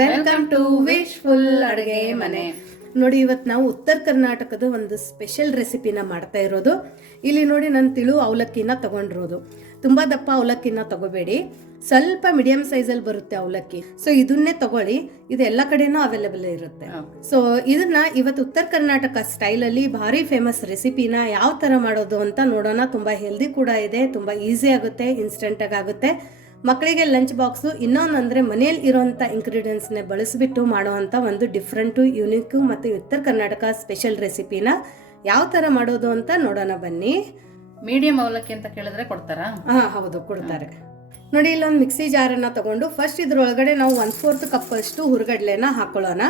Welcome to wish full ಅಡುಗೆ ಮನೆ. ನೋಡಿ ಇವತ್ತು ನಾವು ಉತ್ತರ ಕರ್ನಾಟಕದ ಒಂದು ಸ್ಪೆಷಲ್ ರೆಸಿಪಿನ ಮಾಡ್ತಾ ಇರೋದು. ಇಲ್ಲಿ ನೋಡಿ ನಾನು ತಿಳು ಅವಲಕ್ಕಿನ ತಗೊಂಡಿರೋದು. ತುಂಬ ದಪ್ಪ ಅವಲಕ್ಕಿನ ತಗೋಬೇಡಿ. ಸ್ವಲ್ಪ ಮೀಡಿಯಂ ಸೈಜಲ್ಲಿ ಬರುತ್ತೆ ಅವಲಕ್ಕಿ. ಸೊ ಇದನ್ನೇ ತಗೊಳ್ಳಿ. ಇದು ಎಲ್ಲ ಕಡೆನೂ ಅವೈಲೇಬಲ್ ಇರುತ್ತೆ. ಸೊ ಇದನ್ನ ಇವತ್ತು ಉತ್ತರ ಕರ್ನಾಟಕ ಸ್ಟೈಲಲ್ಲಿ ಭಾರಿ ಫೇಮಸ್ ರೆಸಿಪಿನ ಯಾವ ಥರ ಮಾಡೋದು ಅಂತ ನೋಡೋಣ. ತುಂಬ ಹೆಲ್ದಿ ಕೂಡ ಇದೆ ತುಂಬ ಈಸಿ ಆಗುತ್ತೆ ಇನ್ಸ್ಟೆಂಟಾಗಿ ಆಗುತ್ತೆ. ಮಕ್ಕಳಿಗೆ ಲಂಚ್ ಬಾಕ್ಸು ಇನ್ನೊಂದು ಅಂದರೆ ಮನೆಯಲ್ಲಿ ಇರೋಂಥ ಇಂಗ್ರೀಡಿಯೆಂಟ್ಸ್ನ ಬಳಸಿಬಿಟ್ಟು ಮಾಡುವಂಥ ಒಂದು ಡಿಫ್ರೆಂಟು ಯುನಿಕು ಮತ್ತು ಉತ್ತರ ಕರ್ನಾಟಕ ಸ್ಪೆಷಲ್ ರೆಸಿಪಿನ ಯಾವ ಥರ ಮಾಡೋದು ಅಂತ ನೋಡೋಣ ಬನ್ನಿ. ಮೀಡಿಯಂ ಅವಲಕ್ಕಿ ಅಂತ ಕೇಳಿದ್ರೆ ಕೊಡ್ತಾರಾ? ಹಾಂ ಹೌದು ಕೊಡ್ತಾರೆ. ನೋಡಿ ಇಲ್ಲೊಂದು ಮಿಕ್ಸಿ ಜಾರನ್ನು ತಗೊಂಡು ಫಸ್ಟ್ ಇದ್ರೊಳಗಡೆ ನಾವು ಒನ್ ಫೋರ್ತ್ ಕಪ್ ಅಷ್ಟು ಹಾಕ್ಕೊಳ್ಳೋಣ ಹಾಕೊಳ್ಳೋಣ.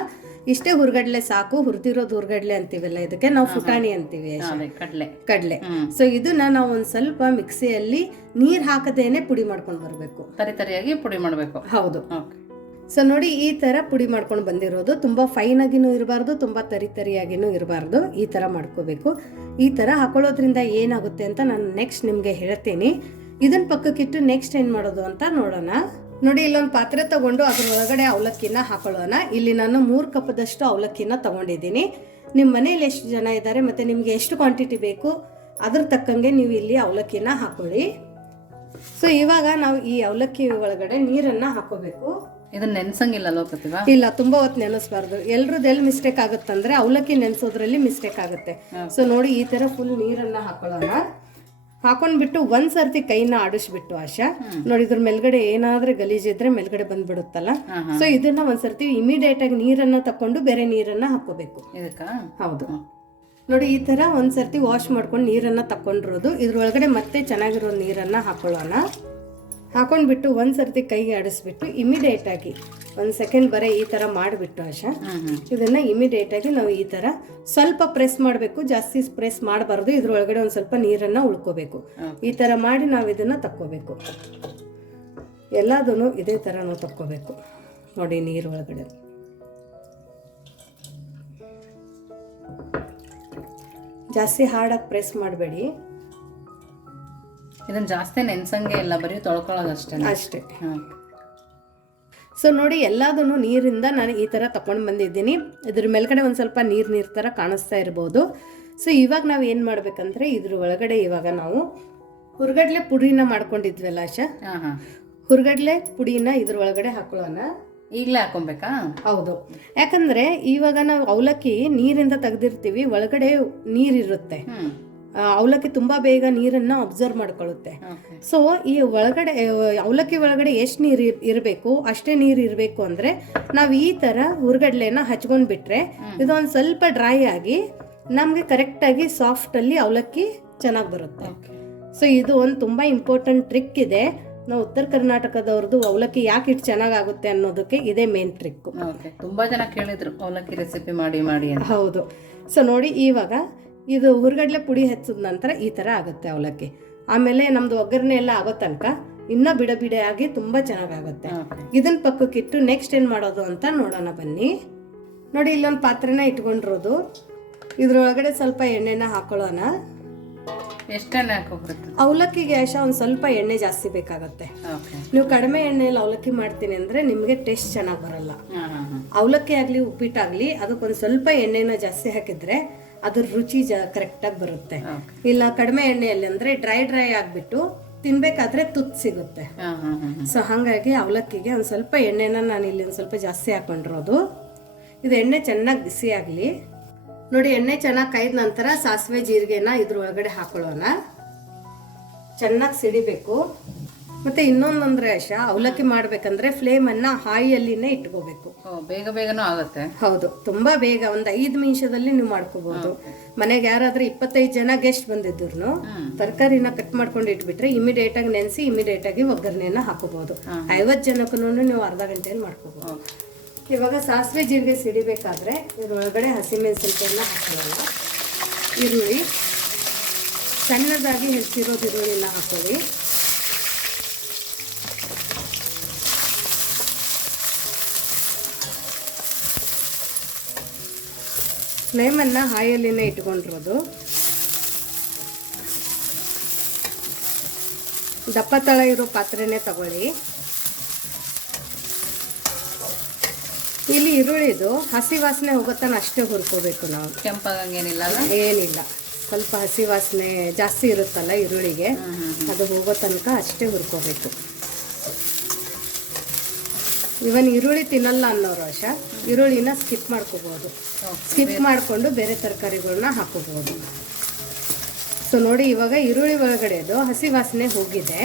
ಇಷ್ಟೇ ಹುರ್ಗಡ್ಲೆ ಸಾಕು ಹುರಿದಿರೋದು ಹುರ್ಗಡ್ಲೆ ಅಂತೀವಲ್ಲ ಇದಕ್ಕೆ ನಾವು ಫುಟಾಣಿ ಅಂತೀವಿ ಕಡಲೆ. ಕಡ್ಲೆ. ಸೊ ಇದನ್ನ ನಾವು ಒಂದ್ ಸ್ವಲ್ಪ ಮಿಕ್ಸಿಯಲ್ಲಿ ನೀರ್ ಹಾಕದೇನೆ ಪುಡಿ ಮಾಡ್ಕೊಂಡು ಬರಬೇಕು. ತರಿ ತರಿಯಾಗಿ ಪುಡಿ ಮಾಡಬೇಕು. ಹೌದು. ಸೊ ನೋಡಿ ಈ ತರ ಪುಡಿ ಮಾಡ್ಕೊಂಡು ಬಂದಿರೋದು. ತುಂಬಾ ಫೈನ್ ಆಗಿನೂ ಇರಬಾರ್ದು ತುಂಬಾ ತರಿ ತರಿಯಾಗಿನೂ ಇರಬಾರ್ದು. ಈ ತರ ಮಾಡ್ಕೋಬೇಕು. ಈ ತರ ಹಾಕೊಳ್ಳೋದ್ರಿಂದ ಏನಾಗುತ್ತೆ ಅಂತ ನಾನು ನೆಕ್ಸ್ಟ್ ನಿಮ್ಗೆ ಹೇಳ್ತೀನಿ. ಇದನ್ನ ಪಕ್ಕಕ್ಕಿಟ್ಟು ನೆಕ್ಸ್ಟ್ ಏನ್ ಮಾಡೋದು ಅಂತ ನೋಡೋಣ. ನೋಡಿ ಇಲ್ಲೊಂದು ಪಾತ್ರೆ ತಗೊಂಡು ಅದ್ರ ಒಳಗಡೆ ಅವಲಕ್ಕಿನ ಹಾಕೊಳ್ಳೋಣ. ಇಲ್ಲಿ ನಾನು ಮೂರು ಕಪ್ಪದಷ್ಟು ಅವಲಕ್ಕಿನ ತಗೊಂಡಿದ್ದೀನಿ. ನಿಮ್ಮ ಮನೇಲಿ ಎಷ್ಟು ಜನ ಇದ್ದಾರೆ ಮತ್ತು ನಿಮಗೆ ಎಷ್ಟು ಕ್ವಾಂಟಿಟಿ ಬೇಕು ಅದ್ರ ತಕ್ಕಂಗೆ ನೀವು ಇಲ್ಲಿ ಅವಲಕ್ಕಿನ ಹಾಕೊಳ್ಳಿ. ಸೊ ಇವಾಗ ನಾವು ಈ ಅವಲಕ್ಕಿ ಒಳಗಡೆ ನೀರನ್ನು ಹಾಕೋಬೇಕು. ಇದನ್ನ ನೆನೆಸಂಗಿಲ್ಲ ಇಲ್ಲ ತುಂಬಾ ಹೊತ್ತು ನೆನೆಸ್ಬಾರ್ದು. ಎಲ್ರದ್ದು ಎಲ್ಲಿ ಮಿಸ್ಟೇಕ್ ಆಗುತ್ತಂದ್ರೆ ಅವಲಕ್ಕಿ ನೆನೆಸೋದ್ರಲ್ಲಿ ಮಿಸ್ಟೇಕ್ ಆಗುತ್ತೆ. ಸೊ ನೋಡಿ ಈ ತರ ಫುಲ್ ನೀರನ್ನ ಹಾಕೊಳ್ಳೋಣ. ಹಾಕೊಂಡ್ಬಿಟ್ಟು ಒಂದ್ ಸರ್ತಿ ಕೈನ ಆಡಿಸ್ಬಿಟ್ಟು ಆಶಾ. ನೋಡಿ ಇದ್ರ ಮೇಲ್ಗಡೆ ಏನಾದ್ರೂ ಗಲೀಜಿದ್ರೆ ಮೇಲ್ಗಡೆ ಬಂದ್ಬಿಡುತ್ತಲ್ಲ? ಸೊ ಇದನ್ನ ಒಂದ್ ಸರ್ತಿ ಇಮಿಡಿಯೇಟ್ ಆಗಿ ನೀರನ್ನ ತಕೊಂಡು ಬೇರೆ ನೀರನ್ನ ಹಾಕೋಬೇಕು ಹೌದು. ನೋಡಿ ಈ ತರ ಒಂದ್ ಸರ್ತಿ ವಾಶ್ ಮಾಡ್ಕೊಂಡು ನೀರನ್ನ ತಕೊಂಡಿರೋದು ಇದ್ರೊಳಗಡೆ ಮತ್ತೆ ಚೆನ್ನಾಗಿರೋ ನೀರನ್ನ ಹಾಕೊಳ್ಳೋಣ. ಹಾಕೊಂಡ್ಬಿಟ್ಟು ಒಂದ್ ಸರ್ತಿ ಕೈಗೆ ಆಡಿಸ್ಬಿಟ್ಟು ಇಮಿಡಿಯೇಟ್ ಆಗಿ ಒಂದು ಸೆಕೆಂಡ್ ಬರೀ ಈ ತರ ಮಾಡಿಬಿಟ್ಟು ಆಶಾ. ಇದನ್ನು ಹ್ಮ್. ಇದನ್ನ ಇಮಿಡಿಯೇಟ್ ಆಗಿ ನಾವು ಈ ತರ ಸ್ವಲ್ಪ ಪ್ರೆಸ್ ಮಾಡಬೇಕು ಜಾಸ್ತಿ ಪ್ರೆಸ್ ಮಾಡಬಾರ್ದು ಇದ್ರೊಳಗಡೆ ಒಂದು ಸ್ವಲ್ಪ ನೀರನ್ನ ಉಳ್ಕೋಬೇಕು. ಈ ತರ ಮಾಡಿ ನಾವು ಇದನ್ನ ತಕ್ಕೋಬೇಕು. ಎಲ್ಲದೂ ಇದೇ ಥರ ನಾವು ತಕ್ಕೋಬೇಕು. ನೋಡಿ ನೀರೊಳಗಡೆ. ಜಾಸ್ತಿ ಹಾರ್ಡಾಗಿ ಪ್ರೆಸ್ ಮಾಡಬೇಡಿ. ಇದನ್ನ ಜಾಸ್ತಿ ನೆನ್ಸಂಗೆ ಇಲ್ಲ ಬರೀ ತೊಳ್ಕೊಳ್ಳೋದಷ್ಟೇ ಅಷ್ಟೇ. ಹ್ಮ್ ಸೊ ನೋಡಿ ಎಲ್ಲದನ್ನು ನೀರಿಂದ ನಾನು ಈ ಥರ ತಗೊಂಡು ಬಂದಿದ್ದೀನಿ. ಇದ್ರ ಮೇಲ್ಗಡೆ ಒಂದು ಸ್ವಲ್ಪ ನೀರು ನೀರು ಥರ ಕಾಣಿಸ್ತಾ ಇರ್ಬೋದು. ಸೊ ಇವಾಗ ನಾವು ಏನು ಮಾಡಬೇಕಂದ್ರೆ ಇದ್ರ ಒಳಗಡೆ ಇವಾಗ ನಾವು ಹುರ್ಗಡ್ಲೆ ಪುಡಿನ ಮಾಡ್ಕೊಂಡಿದ್ವಲ್ಲ ಆಶಾ? ಹುರ್ಗಡ್ಲೆ ಪುಡಿನ ಇದ್ರ ಒಳಗಡೆ ಹಾಕೊಳ್ಳೋಣ. ಈಗಲೇ ಹಾಕೊಬೇಕಾ? ಹೌದು. ಯಾಕಂದ್ರೆ ಇವಾಗ ನಾವು ಅವಲಕ್ಕಿ ನೀರಿಂದ ತೆಗ್ದಿರ್ತೀವಿ ಒಳಗಡೆ ನೀರಿರುತ್ತೆ ಅವಲಕ್ಕಿ ತುಂಬಾ ಬೇಗ ನೀರನ್ನ ಅಬ್ಸರ್ವ್ ಮಾಡ್ಕೊಳ್ಳುತ್ತೆ. ಸೊ ಈ ಒಳಗಡೆ ಅವಲಕ್ಕಿ ಒಳಗಡೆ ಎಷ್ಟು ನೀರು ಇರಬೇಕು ಅಷ್ಟೇ ನೀರು ಇರಬೇಕು ಅಂದ್ರೆ ನಾವು ಈ ತರ ಹುರ್ಗಡ್ಲೆನ ಹಚ್ಕೊಂಡ್ ಬಿಟ್ರೆ ಇದೊಂದು ಸ್ವಲ್ಪ ಡ್ರೈ ಆಗಿ ನಮಗೆ ಕರೆಕ್ಟಾಗಿ ಸಾಫ್ಟಲ್ಲಿ ಅವಲಕ್ಕಿ ಚೆನ್ನಾಗಿ ಬರುತ್ತೆ. ಸೊ ಇದು ಒಂದು ತುಂಬಾ ಇಂಪಾರ್ಟೆಂಟ್ ಟ್ರಿಕ್ ಇದೆ. ನಾವು ಉತ್ತರ ಕರ್ನಾಟಕದವ್ರದ್ದು ಅವಲಕ್ಕಿ ಯಾಕೆ ಇಟ್ಟು ಚೆನ್ನಾಗಾಗುತ್ತೆ ಅನ್ನೋದಕ್ಕೆ ಇದೇ ಮೇನ್ ಟ್ರಿಕ್ ತುಂಬಾ ಜನ ಕೇಳಿದ್ರು ಅವಲಕ್ಕಿ ರೆಸಿಪಿ ಮಾಡಿ ಮಾಡಿ ಹೌದು. ಸೊ ನೋಡಿ ಇವಾಗ ಇದು ಹುರ್ಗಡ್ಲೆ ಪುಡಿ ಹೆಚ್ಚಿದ ನಂತರ ಈ ಥರ ಆಗುತ್ತೆ ಅವಲಕ್ಕಿ. ಆಮೇಲೆ ನಮ್ದು ಒಗ್ಗರಣೆ ಎಲ್ಲ ಆಗೋ ತನಕ ಇನ್ನ ಬಿಡ ಬಿಡ ಆಗಿ ತುಂಬ ಚೆನ್ನಾಗಾಗುತ್ತೆ. ಇದನ್ನ ಪಕ್ಕಕ್ಕಿಟ್ಟು ನೆಕ್ಸ್ಟ್ ಏನು ಮಾಡೋದು ಅಂತ ನೋಡೋಣ ಬನ್ನಿ. ನೋಡಿ ಇಲ್ಲೊಂದು ಪಾತ್ರೆನ ಇಟ್ಕೊಂಡಿರೋದು. ಇದ್ರೊಳಗಡೆ ಸ್ವಲ್ಪ ಎಣ್ಣೆನ ಹಾಕೊಳ್ಳೋಣ. ಎಷ್ಟೆಣ್ಣೆ ಹಾಕೋಬಿಡುತ್ತೆ ಅವಲಕ್ಕಿಗೆ ಆಶ ಒಂದು ಸ್ವಲ್ಪ ಎಣ್ಣೆ ಜಾಸ್ತಿ ಬೇಕಾಗುತ್ತೆ. ನೀವು ಕಡಿಮೆ ಎಣ್ಣೆಯಲ್ಲಿ ಅವಲಕ್ಕಿ ಮಾಡ್ತೀನಿ ಅಂದ್ರೆ ನಿಮಗೆ ಟೇಸ್ಟ್ ಚೆನ್ನಾಗಿ ಬರಲ್ಲ. ಅವಲಕ್ಕಿ ಆಗಲಿ ಉಪ್ಪಿಟ್ಟಾಗಲಿ ಅದಕ್ಕೊಂದು ಸ್ವಲ್ಪ ಎಣ್ಣೆನ ಜಾಸ್ತಿ ಹಾಕಿದ್ರೆ ಅದ್ರ ರುಚಿ ಜ ಕರೆಕ್ಟಾಗಿ ಬರುತ್ತೆ. ಇಲ್ಲ ಕಡಿಮೆ ಎಣ್ಣೆಯಲ್ಲಿ ಅಂದರೆ ಡ್ರೈ ಡ್ರೈ ಆಗಿಬಿಟ್ಟು ತಿನ್ಬೇಕಾದ್ರೆ ತುತ್ತು ಸಿಗುತ್ತೆ. ಸೊ ಹಾಗಾಗಿ ಅವಲಕ್ಕಿಗೆ ಒಂದು ಸ್ವಲ್ಪ ಎಣ್ಣೆನ ನಾನು ಇಲ್ಲಿ ಒಂದು ಸ್ವಲ್ಪ ಜಾಸ್ತಿ ಹಾಕೊಂಡಿರೋದು. ಇದು ಎಣ್ಣೆ ಚೆನ್ನಾಗಿ ಬಿಸಿ ಆಗಲಿ. ನೋಡಿ ಎಣ್ಣೆ ಚೆನ್ನಾಗಿ ಕಾಯ್ದ ನಂತರ ಸಾಸಿವೆ ಜೀರಿಗೆನ ಇದ್ರ ಒಳಗಡೆ ಹಾಕೊಳ್ಳೋಣ. ಚೆನ್ನಾಗಿ ಸಿಡಿಬೇಕು. ಮತ್ತೆ ಇನ್ನೊಂದಂದ್ರೆ ಆಶಾ ಅವಲಕ್ಕಿ ಮಾಡ್ಬೇಕಂದ್ರೆ ಫ್ಲೇಮನ್ನು ಹಾಯಿಯಲ್ಲಿನೇ ಇಟ್ಕೋಬೇಕು. ಬೇಗ ಬೇಗನೂ ಆಗುತ್ತೆ. ಹೌದು ತುಂಬಾ ಬೇಗ ಒಂದು ಐದು ನಿಮಿಷದಲ್ಲಿ ನೀವು ಮಾಡ್ಕೋಬಹುದು ಮನೆಗೆ ಯಾರಾದ್ರೂ ಇಪ್ಪತ್ತೈದು ಜನ ಗೆಸ್ಟ್ ಬಂದಿದ್ರು ತರಕಾರಿನ ಕಟ್ ಮಾಡ್ಕೊಂಡು ಇಟ್ಬಿಟ್ರೆ ಇಮಿಡಿಯೇಟ್ ಆಗಿ ನೆನೆಸಿ ಇಮಿಡಿಯೇಟ್ ಆಗಿ ಒಗ್ಗರಣೆಯನ್ನ ಹಾಕೋಬಹುದು ಐವತ್ತು ಜನಕ್ಕೂ ನೀವು ಅರ್ಧ ಗಂಟೆಯಲ್ಲಿ ಮಾಡ್ಕೋಬಹುದು ಇವಾಗ ಸಾಸಿವೆ ಜೀರಿಗೆ ಸಿಡಿಬೇಕಾದ್ರೆ ಇದ್ರೊಳಗಡೆ ಹಸಿಮೆಣಸಿನಕಾಯಿನ ಹಾಕೊಳ್ಳೋಣ. ಈರುಳ್ಳಿ ಸಣ್ಣದಾಗಿ ಹೆಚ್ಚಿರೋದು ಈರುಳ್ಳಿನ ಹಾಕೊಳ್ಳಿ. ಫ್ಲೇಮನ್ನು ಹಾಯಲ್ಲಿನೇ ಇಟ್ಕೊಂಡಿರೋದು. ದಪ್ಪ ತಳ ಇರೋ ಪಾತ್ರೆನೇ ತಗೊಳ್ಳಿ. ಇಲ್ಲಿ ಈರುಳ್ಳಿದು ಹಸಿ ವಾಸನೆ ಹೋಗೋತನ ಅಷ್ಟೇ ಹುರ್ಕೋಬೇಕು ನಾವು. ಕೆಂಪಾಗಂಗೇನಿಲ್ಲ ಅಲ್ಲ? ಏನಿಲ್ಲ. ಸ್ವಲ್ಪ ಹಸಿ ವಾಸನೆ ಜಾಸ್ತಿ ಇರುತ್ತಲ್ಲ ಈರುಳ್ಳಿಗೆ ಅದು ಹೋಗೋ ತನಕ ಅಷ್ಟೇ ಹುರ್ಕೋಬೇಕು. ಇವನ್ ಈರುಳ್ಳಿ ತಿನ್ನಲ್ಲ ಅನ್ನೋರು ವಶ ಈರುಳ್ಳಿನ ಸ್ಕಿಪ್ ಮಾಡ್ಕೋಬಹುದು ಸ್ಕಿಪ್ ಮಾಡಿಕೊಂಡು ಬೇರೆ ತರಕಾರಿಗಳನ್ನ ಹಾಕೋಬಹುದು ಸೊ ನೋಡಿ ಇವಾಗ ಈರುಳ್ಳಿ ಒಳಗಡೆದು ಹಸಿ ವಾಸನೆ ಹೋಗಿದೆ.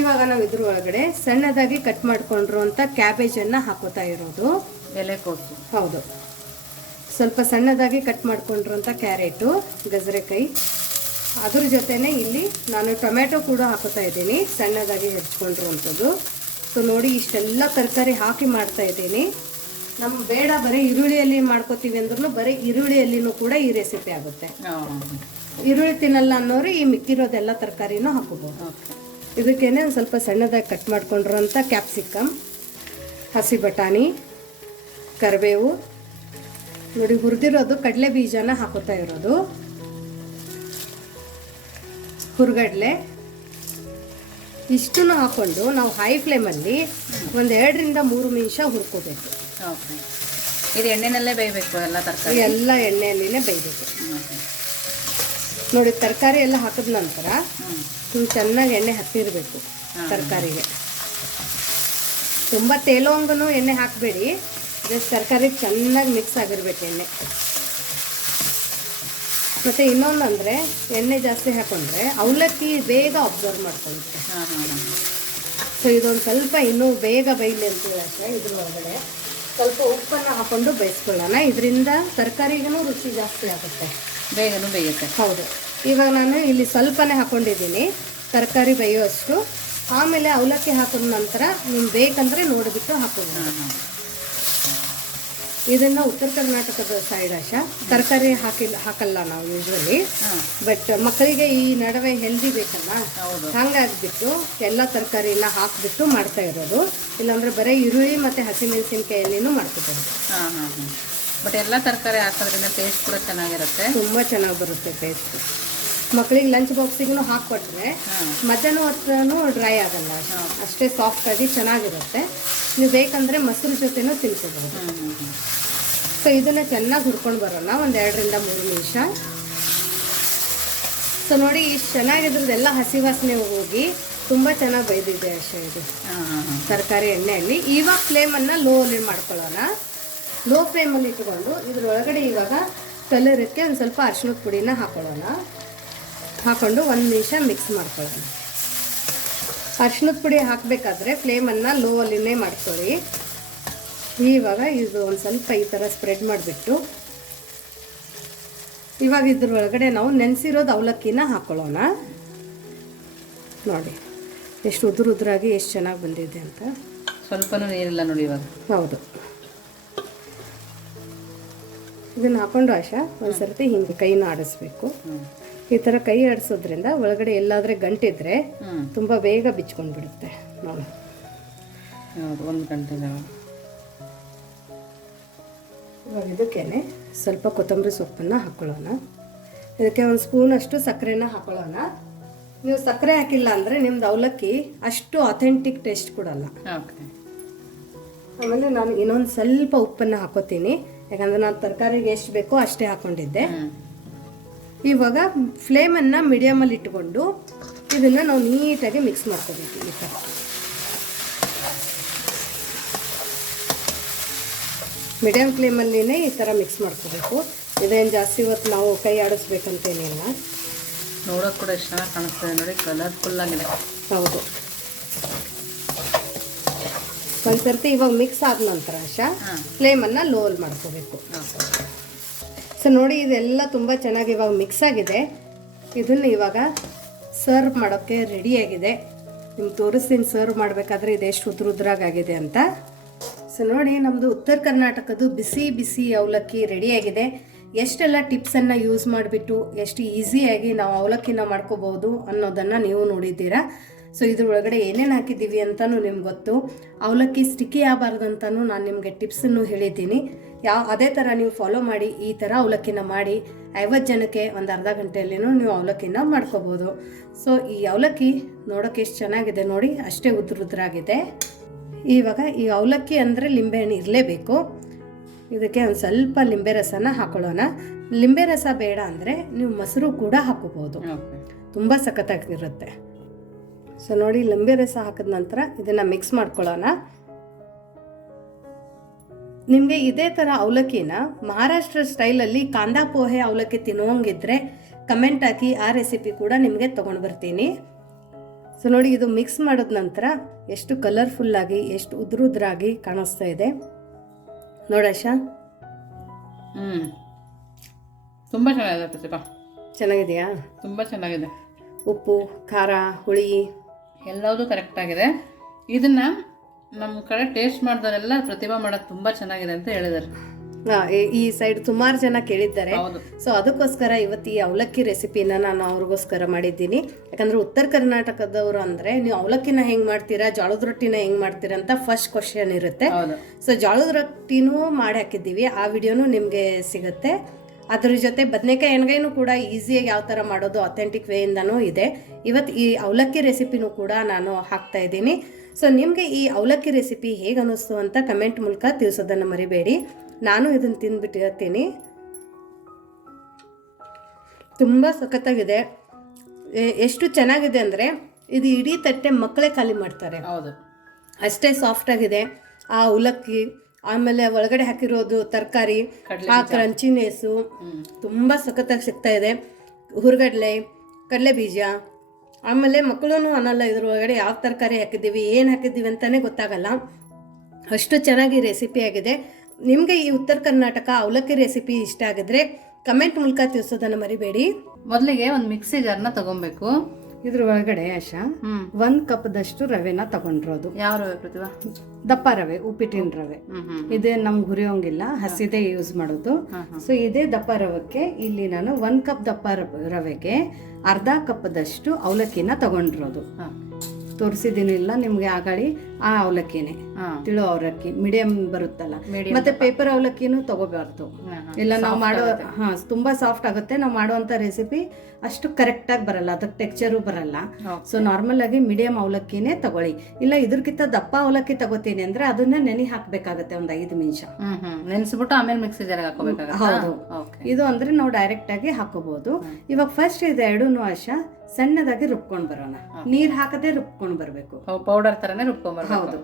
ಇವಾಗ ನಾವು ಇದ್ರ ಒಳಗಡೆ ಸಣ್ಣದಾಗಿ ಕಟ್ ಮಾಡ್ಕೊಂಡಿರುವಂಥ ಕ್ಯಾಬೇಜನ್ನು ಹಾಕೋತಾ ಇರೋದು. ಎಲೆಕೋಸು ಹೌದು. ಸ್ವಲ್ಪ ಸಣ್ಣದಾಗಿ ಕಟ್ ಮಾಡ್ಕೊಂಡಿರುವಂಥ ಕ್ಯಾರೆಟು ಗಜರೆಕಾಯಿ. ಅದ್ರ ಜೊತೆನೆ ಇಲ್ಲಿ ನಾನು ಟೊಮೆಟೊ ಕೂಡ ಹಾಕೋತಾ ಇದ್ದೀನಿ ಸಣ್ಣದಾಗಿ ಹೆಚ್ಕೊಂಡಿರುವಂಥದ್ದು ಸೊ ನೋಡಿ ಇಷ್ಟೆಲ್ಲ ತರಕಾರಿ ಹಾಕಿ ಮಾಡ್ತಾ ಇದ್ದೀನಿ. ನಮ್ಗೆ ಬೇಡ ಬರೀ ಈರುಳ್ಳಿಯಲ್ಲಿ ಮಾಡ್ಕೋತೀವಿ ಅಂದ್ರೂ ಬರೀ ಈರುಳ್ಳಿಯಲ್ಲಿನೂ ಕೂಡ ಈ ರೆಸಿಪಿ ಆಗುತ್ತೆ. ಈರುಳ್ಳಿ ತಿನ್ನಲ್ಲ ಅನ್ನೋರು ಈ ಮಿಕ್ಕಿರೋದೆಲ್ಲ ತರಕಾರಿನೂ ಹಾಕೋಬೋದು. ಇದಕ್ಕೇನೆ ಒಂದು ಸ್ವಲ್ಪ ಸಣ್ಣದಾಗಿ ಕಟ್ ಮಾಡ್ಕೊಂಡಿರೋಂಥ ಕ್ಯಾಪ್ಸಿಕಮ್ ಹಸಿ ಬಟಾಣಿ ಕರಿಬೇವು. ನೋಡಿ ಹುರಿದಿರೋದು ಕಡಲೆ ಬೀಜನ ಹಾಕೋತಾ ಇರೋದು. ಹುರ್ಗಡ್ಲೆ. ಇಷ್ಟನ್ನು ಹಾಕೊಂಡು ನಾವು ಹೈ ಫ್ಲೇಮಲ್ಲಿ ಒಂದು ಎರಡರಿಂದ ಮೂರು ನಿಮಿಷ ಹುರ್ಕೋಬೇಕು. ಓಕೆ ಇದು ಎಣ್ಣೆನಲ್ಲೇ ಬೇಯಬೇಕು ಎಲ್ಲ ತರಕಾರಿ? ಎಲ್ಲ ಎಣ್ಣೆಯಲ್ಲಿನೇ ಬೇಯಬೇಕು. ನೋಡಿ ತರಕಾರಿ ಎಲ್ಲ ಹಾಕಿದ ನಂತರ ತುಂಬ ಚೆನ್ನಾಗಿ ಎಣ್ಣೆ ಹತ್ತಿರಬೇಕು ತರಕಾರಿಗೆ. ತುಂಬ ತೇಲೋಂಗನು ಎಣ್ಣೆ ಹಾಕಬೇಡಿ. ಜಸ್ಟ್ ತರಕಾರಿ ಚೆನ್ನಾಗಿ ಮಿಕ್ಸ್ ಆಗಿರ್ಬೇಕು ಎಣ್ಣೆ. ಮತ್ತು ಅಂದ್ರೆ ಎಣ್ಣೆ ಜಾಸ್ತಿ ಹಾಕೊಂಡ್ರೆ ಅವಲಕ್ಕಿ ಬೇಗ ಅಬ್ಸರ್ವ್ ಮಾಡ್ಕೊಳ್ಳುತ್ತೆ. ಸೊ ಇದೊಂದು ಸ್ವಲ್ಪ ಇನ್ನೂ ಬೇಗ ಬೈಲಿ ಅಂತ ಹೇಳಕ್ಕೆ ಇದ್ರ ಒಳಗಡೆ ಸ್ವಲ್ಪ ಉಪ್ಪನ್ನು ಹಾಕೊಂಡು ಬೇಯಿಸ್ಕೊಳ್ಳೋಣ. ಇದರಿಂದ ತರಕಾರಿಗೂ ರುಚಿ ಜಾಸ್ತಿ ಆಗುತ್ತೆ. ಬೇಗನೂ ಬೇಯುತ್ತೆ. ಹೌದು. ಇವಾಗ ನಾನು ಇಲ್ಲಿ ಸ್ವಲ್ಪನೇ ಹಾಕೊಂಡಿದ್ದೀನಿ. ತರಕಾರಿ ಬೇಯುವಷ್ಟು. ಆಮೇಲೆ ಅವಲಕ್ಕಿ ಹಾಕಿದ ನಂತರ ನಿಮ್ಗೆ ಬೇಕಂದರೆ ನೋಡಿಬಿಟ್ಟು ಹಾಕೋಬೋದು ಹಾಂ ಹಾಂ. ಇದನ್ನು ಉತ್ತರ ಕರ್ನಾಟಕದ ಸೈಡ್ ಆಶ ತರಕಾರಿ ಹಾಕಿಲ್ಲ ಹಾಕಲ್ಲ ನಾವು ಯೂಶ್ವಲಿ ಬಟ್ ಮಕ್ಕಳಿಗೆ ಈ ನಡುವೆ ಹೆಲ್ದಿ ಬೇಕಲ್ಲ? ಹಂಗಾಗ್ಬಿಟ್ಟು ಎಲ್ಲ ತರಕಾರಿನ ಹಾಕ್ಬಿಟ್ಟು ಮಾಡ್ತಾ ಇರೋದು. ಇಲ್ಲಾಂದ್ರೆ ಬರೀ ಈರುಳ್ಳಿ ಮತ್ತು ಹಸಿಮೆಣಸಿನ್ಕಾಯಲ್ಲಿನೂ ಹಾಂ ಹಾಂ ಬಟ್ ಎಲ್ಲ ತರಕಾರಿ ಹಾಕೋದ್ರಿಂದ ಟೇಸ್ಟ್ ಕೂಡ ಚೆನ್ನಾಗಿರುತ್ತೆ. ತುಂಬ ಚೆನ್ನಾಗಿ ಬರುತ್ತೆ ಟೇಸ್ಟ್ ಮಕ್ಕಳಿಗೆ ಲಂಚ್ ಬಾಕ್ಸಿಗೂ ಹಾಕ್ಕೊಟ್ರೆ ಮಧ್ಯಾಹ್ನ ಹೊತ್ತೂ ಡ್ರೈ ಆಗಲ್ಲ. ಅಷ್ಟೇ. ಸಾಫ್ಟ್ ಆಗಿ ಚೆನ್ನಾಗಿರುತ್ತೆ. ನೀವು ಬೇಕಂದರೆ ಮೊಸರು ಜೊತೆನೂ ತಿನ್ಕೋಬಹುದು ಸೊ ಇದನ್ನ ಚೆನ್ನಾಗಿ ಹುರ್ಕೊಂಡು ಬರೋಣ. ಒಂದು ಎರಡರಿಂದ ಮೂರು ನಿಮಿಷ. ಸೊ ನೋಡಿ ಇಷ್ಟು ಚೆನ್ನಾಗಿದ್ರದ್ದೆಲ್ಲ ಹಸಿ ವಾಸನೆ ಹೋಗಿ ತುಂಬ ಚೆನ್ನಾಗಿ ಬೈದಿದೆ ಅಷ್ಟೇ ಇದು. ತರಕಾರಿ ಎಣ್ಣೆಯಲ್ಲಿ. ಇವಾಗ ಫ್ಲೇಮನ್ನು ಲೋ ಅಲ್ಲಿ ಮಾಡ್ಕೊಳ್ಳೋಣ. ಲೋ ಫ್ಲೇಮಲ್ಲಿ ಇಟ್ಕೊಂಡು ಇದ್ರೊಳಗಡೆ ಇವಾಗ ಕಲರಕ್ಕೆ ಒಂದು ಸ್ವಲ್ಪ ಅರಿಶಿಣದ ಪುಡಿನ ಹಾಕೊಳ್ಳೋಣ. ಹಾಕೊಂಡು ಒಂದು ನಿಮಿಷ ಮಿಕ್ಸ್ ಮಾಡ್ಕೊಳ್ಳೋಣ. ಅರ್ಶಿನದ ಪುಡಿ ಹಾಕಬೇಕಾದ್ರೆ ಫ್ಲೇಮನ್ನು ಲೋ ಅಲ್ಲಿನೇ ಮಾಡ್ಕೊಳ್ಳಿ. ಇವಾಗ ಇದು ಒಂದು ಸ್ವಲ್ಪ ಈ ಥರ ಸ್ಪ್ರೆಡ್ ಮಾಡಿಬಿಟ್ಟು ಇವಾಗ ಇದ್ರೊಳಗಡೆ ನಾವು ನೆನೆಸಿರೋದು ಅವಲಕ್ಕಿನ ಹಾಕ್ಕೊಳ್ಳೋಣ ನೋಡಿ ಎಷ್ಟು ಉದುರು ಉದುರಾಗಿ ಎಷ್ಟು ಚೆನ್ನಾಗಿ ಬಂದಿದೆ ಅಂತ. ಸ್ವಲ್ಪನೂ ನೀರಿಲ್ಲ ನೋಡಿ ಇವಾಗ. ಹೌದು. ಇದನ್ನು ಹಾಕೊಂಡು ಆಶಾ ಒಂದು ಸರ್ತಿ ಹಿಂಗೆ ಕೈನ ಆಡಿಸ್ಬೇಕು. ಈ ಥರ ಕೈ ಆಡಿಸೋದ್ರಿಂದ ಒಳಗಡೆ ಎಲ್ಲಾದರೆ ಗಂಟಿದ್ರೆ ತುಂಬ ಬೇಗ ಬಿಚ್ಕೊಂಡು ಬಿಡುತ್ತೆ ನೋಡಿ ಒಂದು ಗಂಟೆ ಇವಾಗ ಇದಕ್ಕೇನೆ ಸ್ವಲ್ಪ ಕೊತ್ತಂಬರಿ ಸೊಪ್ಪನ್ನು ಹಾಕ್ಕೊಳ್ಳೋಣ ಇದಕ್ಕೆ ಒಂದು ಸ್ಪೂನಷ್ಟು ಸಕ್ಕರೆನ ಹಾಕ್ಕೊಳ್ಳೋಣ ನೀವು ಸಕ್ಕರೆ ಹಾಕಿಲ್ಲ ಅಂದರೆ ನಿಮ್ದು ಅವಲಕ್ಕಿ ಅಷ್ಟು ಅಥೆಂಟಿಕ್ ಟೇಸ್ಟ್ ಕೊಡಲ್ಲ. ಆಮೇಲೆ ನಾನು ಇನ್ನೊಂದು ಸ್ವಲ್ಪ ಉಪ್ಪನ್ನು ಹಾಕೋತೀನಿ. ಯಾಕಂದರೆ ನಾನು ತರಕಾರಿಗೆ ಎಷ್ಟು ಬೇಕೋ ಅಷ್ಟೇ ಹಾಕ್ಕೊಂಡಿದ್ದೆ ಹ್ಞೂ ಇವಾಗ ಫ್ಲೇಮನ್ನು ಮೀಡಿಯಮಲ್ಲಿ ಇಟ್ಕೊಂಡು ಇದನ್ನು ನಾವು ನೀಟಾಗಿ ಮಿಕ್ಸ್ ಮಾಡ್ಕೋಬೇಕು ಈ ಥರ ಮೀಡಿಯಮ್ ಫ್ಲೇಮಲ್ಲಿನೇ ಈ ಥರ ಮಿಕ್ಸ್ ಮಾಡ್ಕೋಬೇಕು. ಇದೇನು ಜಾಸ್ತಿ ಇವತ್ತು ನಾವು ಕೈ ಆಡಿಸ್ಬೇಕಂತೇನಿಲ್ಲ ನೋಡೋಕೆ ಕೂಡ ಎಷ್ಟು ಚೆನ್ನಾಗಿ ಕಾಣಿಸ್ತದೆ ನೋಡಿ ಕಲರ್ಫುಲ್ ಆಗಿದೆ. ಹೌದು. ಒಂದು ಸರ್ತಿ ಇವಾಗ ಮಿಕ್ಸ್ ಆದ ನಂತರ ಶಾ ಫ್ಲೇಮನ್ನು ಲೋಲ್ ಮಾಡ್ಕೋಬೇಕು. ಸೊ ನೋಡಿ, ಇದೆಲ್ಲ ತುಂಬ ಚೆನ್ನಾಗಿ ಇವಾಗ ಮಿಕ್ಸ್ ಆಗಿದೆ. ಇದನ್ನು ಇವಾಗ ಸರ್ವ್ ಮಾಡೋಕ್ಕೆ ರೆಡಿಯಾಗಿದೆ ನಿಮ್ಗೆ ತೋರಿಸ್ತೀನಿ ಸರ್ವ್ ಮಾಡಬೇಕಾದ್ರೆ ಇದೆಷ್ಟು ಉದ್ರ ಉದ್ರಾಗಿದೆ ಅಂತ. ಸೊ ನೋಡಿ ನಮ್ಮದು ಉತ್ತರ ಕರ್ನಾಟಕದ್ದು ಬಿಸಿ ಬಿಸಿ ಅವಲಕ್ಕಿ ರೆಡಿಯಾಗಿದೆ ಎಷ್ಟೆಲ್ಲ ಟಿಪ್ಸನ್ನು ಯೂಸ್ ಮಾಡಿಬಿಟ್ಟು, ಎಷ್ಟು ಈಸಿಯಾಗಿ ನಾವು ಅವಲಕ್ಕಿನ ಮಾಡ್ಕೋಬೋದು ಅನ್ನೋದನ್ನು ನೀವು ನೋಡಿದ್ದೀರಾ. ಸೊ ಇದ್ರೊಳಗಡೆ ಏನೇನು ಹಾಕಿದ್ದೀವಿ ಅಂತಲೂ ನಿಮ್ಗೆ ಗೊತ್ತು. ಅವಲಕ್ಕಿ ಸ್ಟಿಕ್ಕಿ ಆಗಬಾರ್ದು ಅಂತಲೂ ನಾನು ನಿಮಗೆ ಟಿಪ್ಸನ್ನು ಹೇಳಿದ್ದೀನಿ. ಯಾವ ಅದೇ ಥರ ನೀವು ಫಾಲೋ ಮಾಡಿ ಈ ಥರ ಅವಲಕ್ಕಿನ ಮಾಡಿ ಐವತ್ತು ಜನಕ್ಕೆ ಒಂದು ಅರ್ಧ ಗಂಟೆಯಲ್ಲೇನು ನೀವು ಅವಲಕ್ಕಿನ ಮಾಡ್ಕೋಬೋದು. ಸೊ ಈ ಅವಲಕ್ಕಿ ನೋಡೋಕೆ ಎಷ್ಟು ಚೆನ್ನಾಗಿದೆ ನೋಡಿ ಅಷ್ಟೇ ಉದ್ರ ಉದ್ರಾಗಿದೆ ಇವಾಗ ಈ ಅವಲಕ್ಕಿ ಅಂದರೆ ಲಿಂಬೆಹಣ್ಣು ಇರಲೇಬೇಕು. ಇದಕ್ಕೆ ಒಂದು ಸ್ವಲ್ಪ ಲಿಂಬೆ ರಸನ ಹಾಕೊಳ್ಳೋಣ. ಲಿಂಬೆ ರಸ ಬೇಡ ಅಂದರೆ ನೀವು ಮೊಸರು ಕೂಡ ಹಾಕೋಬೋದು ತುಂಬ ಸಖತ್ತಾಗಿರುತ್ತೆ. ಸೊ ನೋಡಿ ಲಿಂಬೆ ರಸ ಹಾಕಿದ ನಂತರ ಇದನ್ನು ಮಿಕ್ಸ್ ಮಾಡ್ಕೊಳ್ಳೋಣ. ನಿಮಗೆ ಇದೇ ಥರ ಅವಲಕ್ಕಿನ ಮಹಾರಾಷ್ಟ್ರ ಸ್ಟೈಲಲ್ಲಿ ಕಾಂದಾ ಪೋಹೆ ಅವಲಕ್ಕಿ ತಿನ್ನೋಂಗಿದ್ರೆ ಕಮೆಂಟ್ ಹಾಕಿ ಆ ರೆಸಿಪಿ ಕೂಡ ನಿಮಗೆ ತೊಗೊಂಡು ಬರ್ತೀನಿ. ಸೊ ನೋಡಿ ಇದು ಮಿಕ್ಸ್ ಮಾಡಿದ ನಂತರ ಎಷ್ಟು ಕಲರ್ಫುಲ್ಲಾಗಿ ಎಷ್ಟು ಉದ್ರುದ್ರಾಗಿ ಕಾಣಿಸ್ತಾ ಇದೆ. ನೋಡಶ ಹ್ಞೂ ತುಂಬ ಚೆನ್ನಾಗಿದೆ ಚೆನ್ನಾಗಿದೆಯಾ? ತುಂಬ ಚೆನ್ನಾಗಿದೆ. ಉಪ್ಪು ಖಾರ ಹುಳಿ. ಎಲ್ಲದೂ ಕರೆಕ್ಟಾಗಿದೆ ಇದನ್ನು ನಮ್ಮ ಕಡೆ ಟೇಸ್ಟ್ ಮಾಡಿದವರೆಲ್ಲ ಪ್ರತಿಭಾ ಮಾಡೋದು ತುಂಬ ಚೆನ್ನಾಗಿದೆ ಅಂತ ಹೇಳಿದ್ದಾರೆ. ಈ- ಸೈಡ್ ಸುಮಾರು ಜನ ಕೇಳಿದ್ದಾರೆ. ಸೊ ಅದಕ್ಕೋಸ್ಕರ ಇವತ್ತು ಈ ಅವಲಕ್ಕಿ ರೆಸಿಪಿನ ನಾನು ಅವ್ರಿಗೋಸ್ಕರ ಮಾಡಿದ್ದೀನಿ. ಯಾಕಂದ್ರೆ ಉತ್ತರ ಕರ್ನಾಟಕದವರು ಅಂದ್ರೆ ನೀವು ಅವಲಕ್ಕಿನ ಹೆಂಗ್ ಮಾಡ್ತೀರಾ ಜೋಳದ ರೊಟ್ಟಿನ ಹೆಂಗ್ ಮಾಡ್ತೀರಾ ಅಂತ ಫಸ್ಟ್ ಕ್ವಶನ್ ಇರುತ್ತೆ. ಸೊ ಜೋಳದ ರೊಟ್ಟಿನೂ ಮಾಡಿ ಹಾಕಿದ್ದೀವಿ. ಆ ವಿಡಿಯೋನು ನಿಮಗೆ ಸಿಗುತ್ತೆ. ಅದ್ರ ಜೊತೆ ಬದನೆಕಾಯಿ ಎಣ್ಗಾಯಿನೂ ಕೂಡ ಈಸಿಯಾಗಿ ಯಾವ ಥರ ಮಾಡೋದು ಅಥೆಂಟಿಕ್ ವೇಯಿಂದನೂ ಇದೆ. ಇವತ್ತು ಈ ಅವಲಕ್ಕಿ ರೆಸಿಪಿನೂ ಕೂಡ ನಾನು ಹಾಕ್ತಾ ಇದ್ದೀನಿ. ಸೊ ನಿಮಗೆ ಈ ಅವಲಕ್ಕಿ ರೆಸಿಪಿ ಹೇಗೆ ಅನ್ನಿಸ್ತು ಅಂತ ಕಮೆಂಟ್ ಮೂಲಕ ತಿಳಿಸೋದನ್ನು ಮರಿಬೇಡಿ. ನಾನು ಇದನ್ನು ತಿಂದುಬಿಟ್ಟಿರ್ತೀನಿ. ತುಂಬ ಸಖತ್ತಾಗಿದೆ. ಎಷ್ಟು ಚೆನ್ನಾಗಿದೆ ಅಂದರೆ ಇದು ಇಡೀ ತಟ್ಟೆ ಮಕ್ಕಳೇ ಖಾಲಿ ಮಾಡ್ತಾರೆ. ಹೌದು. ಅಷ್ಟೇ ಸಾಫ್ಟ್ ಆಗಿದೆ. ಆ ಅವಲಕ್ಕಿ ಆಮೇಲೆ ಒಳಗಡೆ ಹಾಕಿರೋದು ತರಕಾರಿ ಆ ಕ್ರಂಚಿನೇಸು. ತುಂಬ ಸಖತ್ತಾಗಿ ಸಿಗ್ತಾ ಇದೆ. ಹುರ್ಗಡ್ಲೆ ಕಡಲೆ ಬೀಜ ಆಮೇಲೆ ಮಕ್ಕಳೂ ಅನ್ನಲ್ಲ ಇದ್ರ ಒಳಗಡೆ ಯಾವ ತರಕಾರಿ ಹಾಕಿದ್ದೀವಿ, ಏನು ಹಾಕಿದ್ದೀವಿ ಅಂತಲೇ ಗೊತ್ತಾಗಲ್ಲ. ಅಷ್ಟು ಚೆನ್ನಾಗಿ ರೆಸಿಪಿ ಆಗಿದೆ. ನಿಮಗೆ ಈ ಉತ್ತರ ಕರ್ನಾಟಕ ಅವಲಕ್ಕಿ ರೆಸಿಪಿ ಇಷ್ಟ ಆಗಿದ್ರೆ ಕಮೆಂಟ್ ಮೂಲಕ ತಿಳಿಸೋದನ್ನು ಮರಿಬೇಡಿ. ಮೊದಲಿಗೆ ಒಂದು ಮಿಕ್ಸಿ ಜಾರ್ನ ತಗೊಬೇಕು. ಇದ್ರ ಒಳಗಡೆ ಆಶಾ ಒಂದ್ ಕಪ್ ಕಪ್ದಷ್ಟು ರವೆನ ತಗೊಂಡಿರೋದು. ಯಾವ ರವೆ ಪ್ರತಿಭಾ? ದಪ್ಪ ರವೆ ಉಪ್ಪಿಟ್ಟಿನ ರವೆ. ಇದೆ ನಮ್ ಇದೇ ನಮ್ಗೆ ಹುರಿಯೋಂಗಿಲ್ಲ ಹಸಿದೇ ಯೂಸ್ ಮಾಡೋದು. ಸೊ ಇದೇ ದಪ್ಪ ರವಕ್ಕೆ ಇಲ್ಲಿ ನಾನು ಒಂದ್ ಕಪ್ ದಪ್ಪ ರವೆಗೆ ಅರ್ಧ ಕಪ್ದಷ್ಟು ಅವಲಕ್ಕಿನ ತಗೊಂಡಿರೋದು. ತೋರಿಸಿದ್ದೀನಿಲ್ಲ ನಿಮಗೆ ಆಗಾಳಿ ಆ ಅವಲಕ್ಕಿನೇ. ತಿಳು ಅವಲಕ್ಕಿ ಮೀಡಿಯಂ ಬರುತ್ತಲ್ಲ. ಮತ್ತೆ ಪೇಪರ್ ಅವಲಕ್ಕಿನೂ ತಗೋಬಾರ್ದು. ಇಲ್ಲ ನಾವು ಮಾಡೋ ಹಾ ತುಂಬಾ ಸಾಫ್ಟ್ ಆಗುತ್ತೆ. ನಾವು ಮಾಡುವಂತ ರೆಸಿಪಿ ಅಷ್ಟು ಕರೆಕ್ಟ್ ಆಗಿ ಬರಲ್ಲ ಅದಕ್ಕೆ ಟೆಕ್ಚರು ಬರಲ್ಲ. ಸೊ ನಾರ್ಮಲ್ ಆಗಿ ಮೀಡಿಯಂ ಅವಲಕ್ಕಿನೇ ತಗೊಳ್ಳಿ. ಇಲ್ಲ ಇದ್ರಕ್ಕಿಂತ ದಪ್ಪ ಅವಲಕ್ಕಿ ತಗೋತೀನಿ ಅಂದ್ರೆ ಅದನ್ನ ನೆನೆ ಹಾಕ್ಬೇಕಾಗತ್ತೆ ಒಂದ್ ಐದು ನಿಮಿಷ. ನೆನ್ಸ್ಬಿಟ್ಟು ಆಮೇಲೆ ಮಿಕ್ಸಿ ಜಾರ್ ಹಾಕೋಬೇಕಾಗತ್ತಾ ಹೌದು. ಇದು ಅಂದ್ರೆ ನಾವು ಡೈರೆಕ್ಟ್ ಆಗಿ ಹಾಕೋಬಹುದು ಇವಾಗ ಫಸ್ಟ್ ಇದು ಎರಡೂ ಆಶ ಸಣ್ಣದಾಗಿ ರುಬ್ಕೊಂಡು ಬರೋಣ. ನೀರ್ ಹಾಕದೆ ರುಬ್ಕೊಂಡು ಬರಬೇಕು. ಪೌಡರ್ ತರನೇ ರುಬ್ಕೊಂಡ್ ಹೌದು.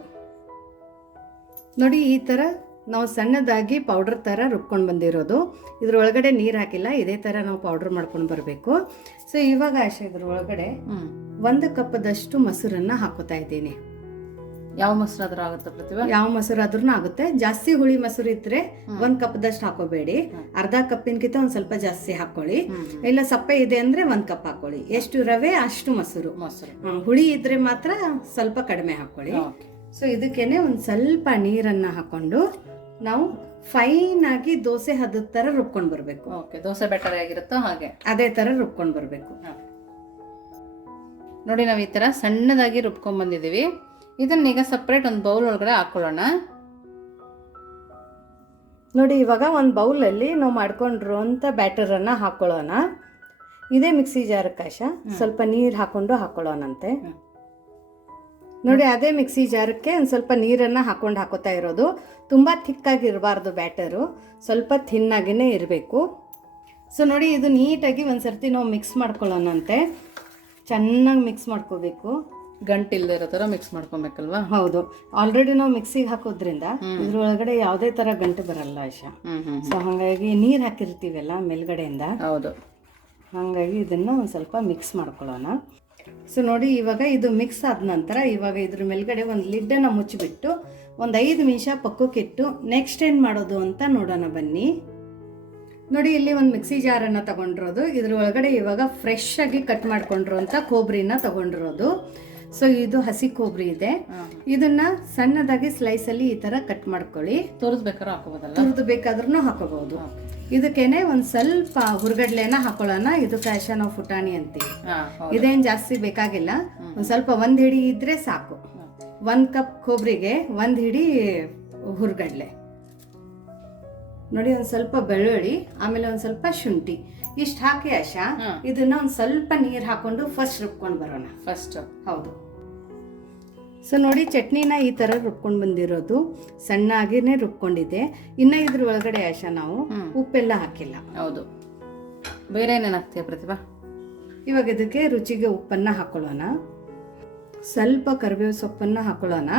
ನೋಡಿ ಈ ತರ ನಾವು ಸಣ್ಣದಾಗಿ ಪೌಡರ್ ತರ ರುಬ್ಕೊಂಡು ಬಂದಿರೋದು. ಇದ್ರೊಳಗಡೆ ನೀರ್ ಹಾಕಿಲ್ಲ ಇದೇ ತರ ನಾವು ಪೌಡರ್ ಮಾಡ್ಕೊಂಡು ಬರಬೇಕು. ಸೊ ಇವಾಗ ಆಶೆ ಇದ್ರ ಒಳಗಡೆ ಹ್ಮ್. ಒಂದು ಕಪ್ಪದಷ್ಟು ಮೊಸರನ್ನ ಹಾಕೋತಾ ಇದ್ದೀನಿ. ಯಾವ ಮೊಸರು ಆದ್ರೂ ಆಗುತ್ತೆ ಪ್ರತಿಭಾ? ಯಾವ ಮೊಸರು ಆದ್ರೂ ಆಗುತ್ತೆ. ಜಾಸ್ತಿ ಹುಳಿ ಮೊಸರು ಇದ್ರೆ ಒಂದ್ ಕಪ್ದಷ್ಟು ಹಾಕೋಬೇಡಿ. ಅರ್ಧ ಕಪ್ಪಿನಕಿಂತ ಒಂದ್ ಸ್ವಲ್ಪ ಜಾಸ್ತಿ ಹಾಕೊಳ್ಳಿ. ಇಲ್ಲ ಸಪ್ಪೆ ಇದೆ ಅಂದ್ರೆ ಒಂದ್ ಕಪ್ ಹಾಕೊಳ್ಳಿ. ಎಷ್ಟು ರವೆ ಅಷ್ಟು ಮೊಸರು. ಮೊಸರು. ಹುಳಿ ಇದ್ರೆ ಮಾತ್ರ ಸ್ವಲ್ಪ ಕಡಿಮೆ ಹಾಕೊಳ್ಳಿ. ಸೊ ಇದಕ್ಕೇನೆ ಒಂದ್ ಸ್ವಲ್ಪ ನೀರನ್ನ ಹಾಕೊಂಡು ನಾವು ಫೈನ್ ಆಗಿ ದೋಸೆ ಹದದ ತರ ರುಬ್ಕೊಂಡ್ ಬರ್ಬೇಕು. ಓಕೆ ದೋಸೆ ಬೆಟರ್ ಆಗಿರುತ್ತೋ ಹಾಗೆ? ಅದೇ ತರ ರುಬ್ಕೊಂಡ್ ಬರ್ಬೇಕು. ನೋಡಿ ನಾವು ಈ ತರ ಸಣ್ಣದಾಗಿ ರುಬ್ಕೊಂಡ್ ಬಂದಿದೀವಿ ಇದನ್ನ ಈಗ ಸಪ್ರೇಟ್ ಒಂದು ಬೌಲ್ ಒಳಗಡೆ ಹಾಕೊಳ್ಳೋಣ. ನೋಡಿ ಇವಾಗ ಒಂದು ಬೌಲಲ್ಲಿ ನಾವು ಮಾಡ್ಕೊಂಡಿರುವಂಥ ಬ್ಯಾಟರನ್ನು ಹಾಕೊಳ್ಳೋಣ. ಇದೇ ಮಿಕ್ಸಿ ಜಾರಕ್ಕಾಶ ಸ್ವಲ್ಪ ನೀರು ಹಾಕೊಂಡು ಹಾಕೊಳ್ಳೋಣಂತೆ. ನೋಡಿ ಅದೇ ಮಿಕ್ಸಿ ಜಾರಕ್ಕೆ ಒಂದು ಸ್ವಲ್ಪ ನೀರನ್ನು ಹಾಕೊಂಡು ಹಾಕೋತಾ ಇರೋದು. ತುಂಬ ಥಿಕ್ಕಾಗಿ ಇರಬಾರ್ದು ಬ್ಯಾಟರು ಸ್ವಲ್ಪ ಥಿನ್ನಾಗಿನೇ ಇರಬೇಕು. ಸೊ ನೋಡಿ ಇದು ನೀಟಾಗಿ ಒಂದು ಸರ್ತಿ ನಾವು ಮಿಕ್ಸ್ ಮಾಡ್ಕೊಳ್ಳೋಣಂತೆ. ಚೆನ್ನಾಗಿ ಮಿಕ್ಸ್ ಮಾಡ್ಕೋಬೇಕು. ಗಂಟಿಲ್ದೇ ಇರೋ ಥರ ಮಿಕ್ಸ್ ಮಾಡ್ಕೊಬೇಕಲ್ವಾ? ಹೌದು. ಆಲ್ರೆಡಿ ನಾವು ಮಿಕ್ಸಿಗೆ ಹಾಕೋದ್ರಿಂದ ಇದ್ರೊಳಗಡೆ ಯಾವುದೇ ಥರ ಗಂಟು ಬರಲ್ಲ ಹ್ಮ್ ಸೊ ಹಾಗಾಗಿ ನೀರು ಹಾಕಿರ್ತೀವಲ್ಲ ಮೇಲ್ಗಡೆಯಿಂದ? ಹೌದು. ಹಾಗಾಗಿ ಇದನ್ನು ಒಂದು ಸ್ವಲ್ಪ ಮಿಕ್ಸ್ ಮಾಡ್ಕೊಳ್ಳೋಣ. ಸೊ ನೋಡಿ ಇವಾಗ ಇದು ಮಿಕ್ಸ್ ಆದ ನಂತರ ಇವಾಗ ಇದ್ರ ಮೇಲ್ಗಡೆ ಒಂದು ಲಿಡ್ಡನ್ನು ಮುಚ್ಚಿಬಿಟ್ಟು ಒಂದು ಐದು ನಿಮಿಷ ಪಕ್ಕಕ್ಕಿಟ್ಟು ನೆಕ್ಸ್ಟ್ ಏನು ಮಾಡೋದು ಅಂತ ನೋಡೋಣ ಬನ್ನಿ. ನೋಡಿ ಇಲ್ಲಿ ಒಂದು ಮಿಕ್ಸಿ ಜಾರನ್ನು ತಗೊಂಡಿರೋದು. ಇದ್ರ ಒಳಗಡೆ ಇವಾಗ ಫ್ರೆಶ್ ಆಗಿ ಕಟ್ ಮಾಡ್ಕೊಂಡಿರೋಂಥ ಕೊಬ್ಬರಿನ ತಗೊಂಡಿರೋದು. ಸೊ ಇದು ಹಸಿ ಕೊಬ್ಬರಿ ಇದೆ. ಇದನ್ನ ಸಣ್ಣದಾಗಿ ಸ್ಲೈಸ್ ಅಲ್ಲಿ ಈ ತರ ಕಟ್ ಮಾಡ್ಕೊಳ್ಳಿ. ತೋರಿಸ್ಬೇಕಾದ್ರೆ ಹಾಕೋಬೋದಲ್ಲ ತುರಿದು ಬೇಕಾದ್ರೂ ಹಾಕೋಬಹುದು ಇದಕ್ಕೇನೆ ಒಂದ್ ಸ್ವಲ್ಪ ಹುರ್ಗಡ್ಲೆನ ಹಾಕೊಳ್ಳೋಣ. ಇದು ಕ್ಯಾಶ ಆಫ್ ಫುಟಾಣಿ ಅಂತೀವಿ. ಇದೇನ್ ಜಾಸ್ತಿ ಬೇಕಾಗಿಲ್ಲ. ಒಂದ್ ಸ್ವಲ್ಪ ಒಂದ್ ಹಿಡಿ ಇದ್ರೆ ಸಾಕು. ಒಂದ್ ಕಪ್ ಕೊಬ್ಬರಿಗೆ ಒಂದ್ ಹಿಡಿ ಹುರ್ಗಡ್ಲೆ. ನೋಡಿ ಒಂದ್ ಸ್ವಲ್ಪ ಬೆಳ್ಳುಳ್ಳಿ ಆಮೇಲೆ ಒಂದ್ ಸ್ವಲ್ಪ ಶುಂಠಿ. ಇಷ್ಟ ಹಾಕಿ ಆಶಾ. ಇದನ್ನ ಒಂದು ಸ್ವಲ್ಪ ನೀರ್ ಹಾಕೊಂಡು ಫಸ್ಟ್ ರುಬ್ಕೊಂಡು ಬರೋಣ. ಫಸ್ಟ್ ಹೌದು. ಸೊ ನೋಡಿ ಚಟ್ನಿನ ಈ ಥರ ರುಬ್ಕೊಂಡು ಬಂದಿರೋದು. ಸಣ್ಣಾಗಿನೇ ರುಬ್ಕೊಂಡಿದೆ ಇನ್ನು ಇದ್ರ ಒಳಗಡೆ ಆಶಾ ನಾವು ಹ್ಮ್. ಉಪ್ಪೆಲ್ಲ ಹಾಕಿಲ್ಲ. ಹೌದು. ಬೇರೆ ಏನೇನು ಹಾಕ್ತೀಯ ಪ್ರತಿಭಾ? ಇವಾಗ ಇದಕ್ಕೆ ರುಚಿಗೆ ಉಪ್ಪನ್ನ ಹಾಕೊಳ್ಳೋಣ. ಸ್ವಲ್ಪ ಕರಿಬೇವು ಸೊಪ್ಪನ್ನ ಹಾಕೊಳ್ಳೋಣ.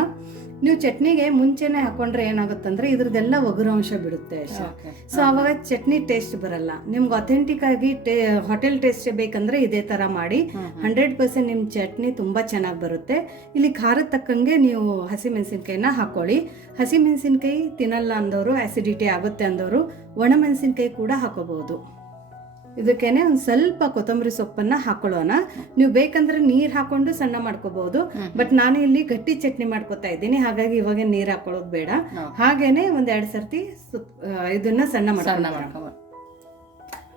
ನೀವು ಚಟ್ನಿಗೆ ಮುಂಚೆನೆ ಹಾಕೊಂಡ್ರೆ ಏನಾಗುತ್ತಂದ್ರೆ ಇದ್ರದ್ದೆಲ್ಲ ಒಗರಂಶ ಬಿಡುತ್ತೆ ಸೊ ಅವಾಗ ಚಟ್ನಿ ಟೇಸ್ಟ್ ಬರಲ್ಲ. ನಿಮ್ಗೆ ಅಥೆಂಟಿಕ್ ಆಗಿ ಹೋಟೆಲ್ ಟೇಸ್ಟ್ ಬೇಕಂದ್ರೆ ಇದೇ ತರ ಮಾಡಿ. ಹಂಡ್ರೆಡ್ ಪರ್ಸೆಂಟ್ ನಿಮ್ ಚಟ್ನಿ ತುಂಬಾ ಚೆನ್ನಾಗಿ ಬರುತ್ತೆ. ಇಲ್ಲಿ ಖಾರದ ತಕ್ಕಂಗೆ ನೀವು ಹಸಿಮೆಣಸಿನ್ಕಾಯಿನ ಹಾಕೊಳ್ಳಿ. ಹಸಿಮೆಣಸಿನ್ಕಾಯಿ ತಿನ್ನಲ್ಲ ಅಂದವರು ಆಸಿಡಿಟಿ ಆಗುತ್ತೆ ಅಂದವರು ಒಣಮೆಣಸಿನ್ಕಾಯಿ ಕೂಡ ಹಾಕೋಬಹುದು. ಇದಕ್ಕೇನೆ ಒಂದು ಸ್ವಲ್ಪ ಕೊತ್ತಂಬರಿ ಸೊಪ್ಪನ್ನ ಹಾಕೊಳ್ಳೋಣ. ನೀವು ಬೇಕಂದ್ರೆ ನೀರು ಹಾಕೊಂಡು ಸಣ್ಣ ಮಾಡ್ಕೋಬಹುದು ಬಟ್ ನಾನು ಇಲ್ಲಿ ಗಟ್ಟಿ ಚಟ್ನಿ ಮಾಡ್ಕೊತಾ ಇದ್ದೀನಿ. ಹಾಗಾಗಿ ಇವಾಗ ನೀರು ಹಾಕೊಳ್ಳೋದು ಬೇಡ. ಹಾಗೇನೆ ಒಂದ್ ಎರಡ್ ಸರ್ತಿ ಇದನ್ನ ಸಣ್ಣ ಮಾಡ್ಕೊಂಡು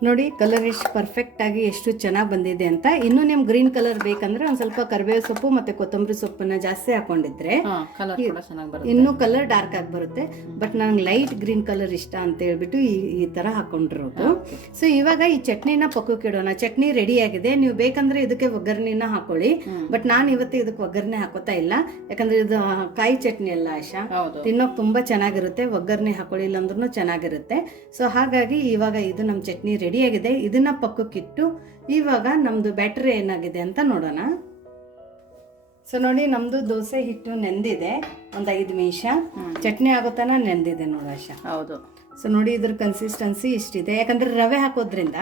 ನೋಡಿ ಕಲರ್ ಎಷ್ಟು ಪರ್ಫೆಕ್ಟ್ ಆಗಿ ಎಷ್ಟು ಚೆನ್ನಾಗಿ ಬಂದಿದೆ ಅಂತ. ಇನ್ನು ನಿಮ್ಗೆ ಗ್ರೀನ್ ಕಲರ್ ಬೇಕಂದ್ರೆ ಒಂದ್ ಸ್ವಲ್ಪ ಕರಿಬೇವು ಸೊಪ್ಪು ಮತ್ತೆ ಕೊತ್ತಂಬರಿ ಸೊಪ್ಪನ್ನ ಜಾಸ್ತಿ ಹಾಕೊಂಡಿದ್ರೆ ಇನ್ನೂ ಕಲರ್ ಡಾರ್ಕ್ ಆಗಿ ಬರುತ್ತೆ. ಬಟ್ ನಂಗೆ ಲೈಟ್ ಗ್ರೀನ್ ಕಲರ್ ಇಷ್ಟ ಅಂತ ಹೇಳ್ಬಿಟ್ಟು ಈ ಈ ತರ ಹಾಕೊಂಡಿರೋದು. ಸೊ ಇವಾಗ ಈ ಚಟ್ನಿನ ಪಕ್ಕಕ್ಕೆ ಇಡೋಣ. ಚಟ್ನಿ ರೆಡಿ ಆಗಿದೆ. ನೀವು ಬೇಕಂದ್ರೆ ಇದಕ್ಕೆ ಒಗ್ಗರಣೆನ ಹಾಕೊಳ್ಳಿ. ಬಟ್ ನಾನು ಇವತ್ತು ಇದಕ್ಕೆ ಒಗ್ಗರಣೆ ಹಾಕೋತಾ ಇಲ್ಲ. ಯಾಕಂದ್ರೆ ಇದು ಕಾಯಿ ಚಟ್ನಿ ಅಲ್ಲ ಆಶಾ. ತಿನ್ನೋಕ್ ತುಂಬಾ ಚೆನ್ನಾಗಿರುತ್ತೆ. ಒಗ್ಗರಣೆ ಹಾಕೊಳ್ಳಿಲ್ಲ ಅಂದ್ರೂ ಚೆನ್ನಾಗಿರುತ್ತೆ. ಸೊ ಹಾಗಾಗಿ ಇವಾಗ ಇದು ನಮ್ಮ ಚಟ್ನಿ ರೆಡಿ ಆಗಿದೆ ಇದನ್ನ ಪಕ್ಕಕ್ಕಿಟ್ಟು ಇವಾಗ ನಮ್ದು ಬ್ಯಾಟ್ರಿ ಏನಾಗಿದೆ ಅಂತ ನೋಡೋಣ. ಸೊ ನೋಡಿ ನಮ್ದು ದೋಸೆ ಹಿಟ್ಟು ನೆಂದಿದೆ ಒಂದು ಐದು ನಿಮಿಷ. ಚಟ್ನಿ ಆಗೋ ತನ ನೆಂದಿದೆ ನೋಡು ಆಶಾ. ಹೌದು. ಸೊ ನೋಡಿ ಇದ್ರ ಕನ್ಸಿಸ್ಟೆನ್ಸಿ ಇಷ್ಟಿದೆ. ಯಾಕಂದ್ರೆ ರವೆ ಹಾಕೋದ್ರಿಂದ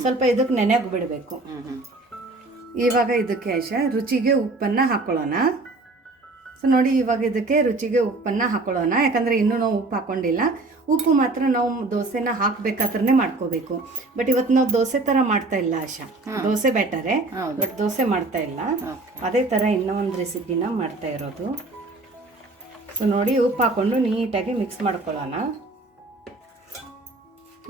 ಸ್ವಲ್ಪ ಇದಕ್ಕೆ ನೆನೆಗೆ ಬಿಡಬೇಕು. ಇವಾಗ ಇದಕ್ಕೆ ಆಶ ರುಚಿಗೆ ಉಪ್ಪನ್ನ ಹಾಕೊಳ್ಳೋಣ. ಸೊ ನೋಡಿ ಇವಾಗ ಇದಕ್ಕೆ ರುಚಿಗೆ ಉಪ್ಪನ್ನ ಹಾಕೊಳ್ಳೋಣ. ಯಾಕಂದ್ರೆ ಇನ್ನೂ ನಾವು ಉಪ್ಪು ಹಾಕೊಂಡಿಲ್ಲ. ಉಪ್ಪು ಮಾತ್ರ ನಾವು ದೋಸೆನ ಹಾಕ್ಬೇಕಾದ್ರೆ ಮಾಡ್ಕೋಬೇಕು. ಬಟ್ ಇವತ್ತು ನಾವು ದೋಸೆ ತರ ಮಾಡ್ತಾ ಇಲ್ಲ ಆಶಾ. ದೋಸೆ ಬೆಟರೇ. ಬಟ್ ದೋಸೆ ಮಾಡ್ತಾ ಇಲ್ಲ. ಅದೇ ತರ ಇನ್ನೂ ಒಂದು ರೆಸಿಪಿನ ಮಾಡ್ತಾ ಇರೋದು. ಸೊ ನೋಡಿ ಉಪ್ಪು ಹಾಕೊಂಡು ನೀಟಾಗಿ ಮಿಕ್ಸ್ ಮಾಡ್ಕೊಳ್ಳೋಣ.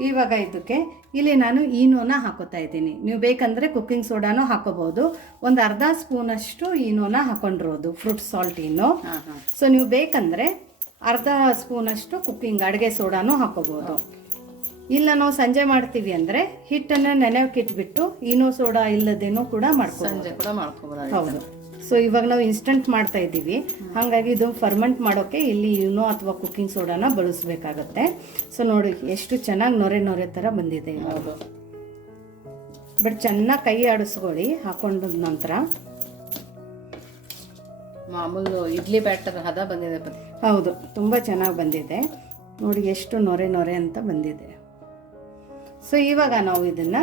ಇವಾಗ ಇದಕ್ಕೆ ಇಲ್ಲಿ ನಾನು ಈನೋನ ಹಾಕೋತಾ ಇದ್ದೀನಿ. ನೀವು ಬೇಕಂದ್ರೆ ಕುಕ್ಕಿಂಗ್ ಸೋಡಾನು ಹಾಕೋಬಹುದು. ಒಂದು ಅರ್ಧ ಸ್ಪೂನಷ್ಟು ಈನೋನ ಹಾಕೊಂಡಿರೋದು ಫ್ರೂಟ್ ಸಾಲ್ಟ್ ಈನೋ. ಸೊ ನೀವು ಬೇಕಂದ್ರೆ ಅರ್ಧ ಸ್ಪೂನಷ್ಟು ಕುಕ್ಕಿಂಗ್ ಅಡುಗೆ ಸೋಡಾನು ಹಾಕೋಬಹುದು ಇಲ್ಲ ನಾವು ಸಂಜೆ ಮಾಡ್ತೀವಿ ಅಂದ್ರೆ ಹಿಟ್ಟನ್ನ ನೆನೆಯಕ್ಕೆ ಇಟ್ಬಿಟ್ಟು ಈನೋ ಸೋಡಾ ಇಲ್ಲದೇನೂ ಕೂಡ ಮಾಡ್ಕೋಬಹುದು ಸಂಜೆ ಕೂಡ ಮಾಡ್ಕೋಬೋದು ಹೌದು. ಸೊ ಇವಾಗ ನಾವು ಇನ್ಸ್ಟಂಟ್ ಮಾಡ್ತಾ ಇದ್ದೀವಿ. ಹಾಗಾಗಿ ಇದು ಫರ್ಮೆಂಟ್ ಮಾಡೋಕ್ಕೆ ಇಲ್ಲಿ ಯುನೋ ಅಥವಾ ಕುಕ್ಕಿಂಗ್ ಸೋಡಾನ ಬಳಸಬೇಕಾಗತ್ತೆ. ಸೊ ನೋಡಿ ಎಷ್ಟು ಚೆನ್ನಾಗಿ ನೊರೆ ನೊರೆ ಥರ ಬಂದಿದೆ ಇವಾಗ. ಬಟ್ ಚೆನ್ನಾಗಿ ಕೈ ಆಡಿಸ್ಕೊಳ್ಳಿ ಹಾಕೊಂಡ ನಂತರ. ಮಾಮೂಲು ಇಡ್ಲಿ ಬ್ಯಾಟರ್ ಹದ ಬಂದಿದೆ. ಹೌದು ತುಂಬ ಚೆನ್ನಾಗಿ ಬಂದಿದೆ. ನೋಡಿ ಎಷ್ಟು ನೊರೆ ನೊರೆ ಅಂತ ಬಂದಿದೆ. ಸೊ ಇವಾಗ ನಾವು ಇದನ್ನ